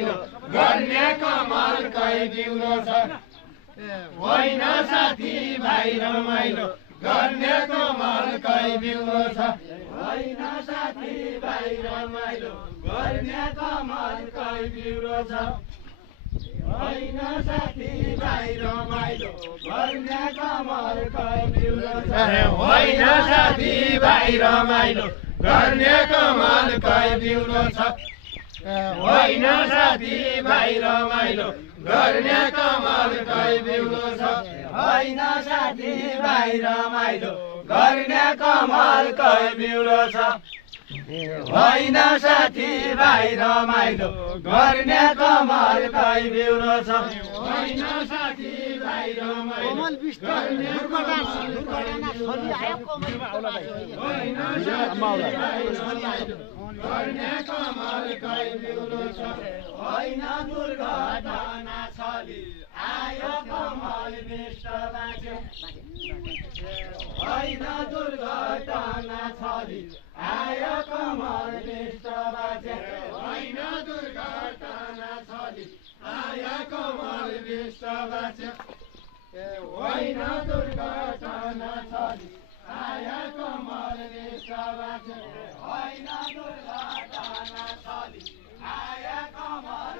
रमाइलो गर्ने कमल कै बिउरो छ होइन साथी भाइ रमाइलो गर्ने कमल कै बिउरो छ होइन साथी भाइ रमाइलो गर्ने कमल कै बिउरो छ होइन साथी भाइ रमाइलो गर्ने कमल कै बिउरो छ होइन साथी भाइ रमाइलो गर्ने कमल कै बिउरो छ होइन साथी भाइ रमाइलो गर्ने कमल कै बिउरो छ होइन साथी भाइ रमाइलो गर्ने कमल कै बिउरो छ होइन साथी भाइ रमाइलो गर्ने कमल कै बिउरो छ होइन साथी भाइ रमाइलो गर्ने गर्ने कमल कै बिउरो छ होइन दुर्घटना छली आयो कमल विष्ट बाँच्यो होइन दुर्घटना छली आयो कमल विष्ट बाँच्यो होइन दुर्घटना छली आयो कमल विष्ट बाँच्यो होइन दुर्घटना छली आयो कमल विष्ट बाँच्यो होइन दुर्घटना छली आयो कमल